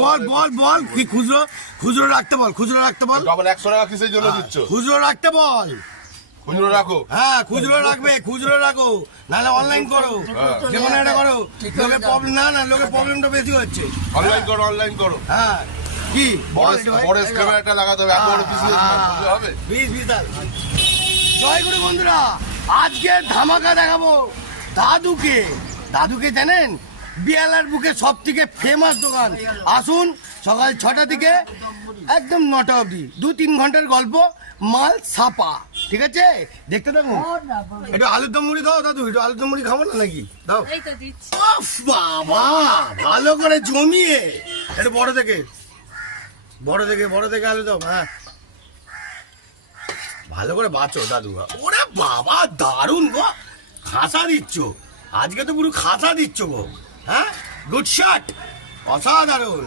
বল বল বল কি খুচরো খুচরো রাখতে বল, খুচরো রাখতে বল। ডবল 100 টাকা কিসের জন্য দিচ্ছ? খুচরো রাখতে বল। খুচরো রাখো। হ্যাঁ খুচরো রাখবে, খুচরো রাখো, নাহলে অনলাইন করো, যেমন এটা করো। লোকের প্রবলেম না, লোকের প্রবলেমটা বেশি হচ্ছে। অনলাইন করো, অনলাইন করো। হ্যাঁ কি বড় ক্যামেরাটা লাগাতে হবে, এত বড় পিস হবে। জয় গুরু বন্ধুরা, আজকে ধামাকা দেখাবো দাদুকে। দাদুকে জানেন? বিয়ালার বুকে সব থেকে ফেমাস দোকান। আসুন সকাল 6টা থেকে একদম 9টা অবধি 2-3 ঘন্টার গল্প, মাল ছাপা। ঠিক আছে, দেখতে থাকুন। একটু আলুর দম মুড়ি দাও দাদু, একটু আলুর দম মুড়ি খাবো না নাকি? দাও। উফ, বাবা ভালো করে জমিয়ে একটু বড় থেকে আলু দাও। হ্যাঁ ভালো করে বাঁচো দাদু। ওরে বাবা দারুণ গো, খাসা দিচ্ছ আজকে তো, পুরো খাসা দিচ্ছ গো। হ্যাঁ গুড শট, অসাধারণ।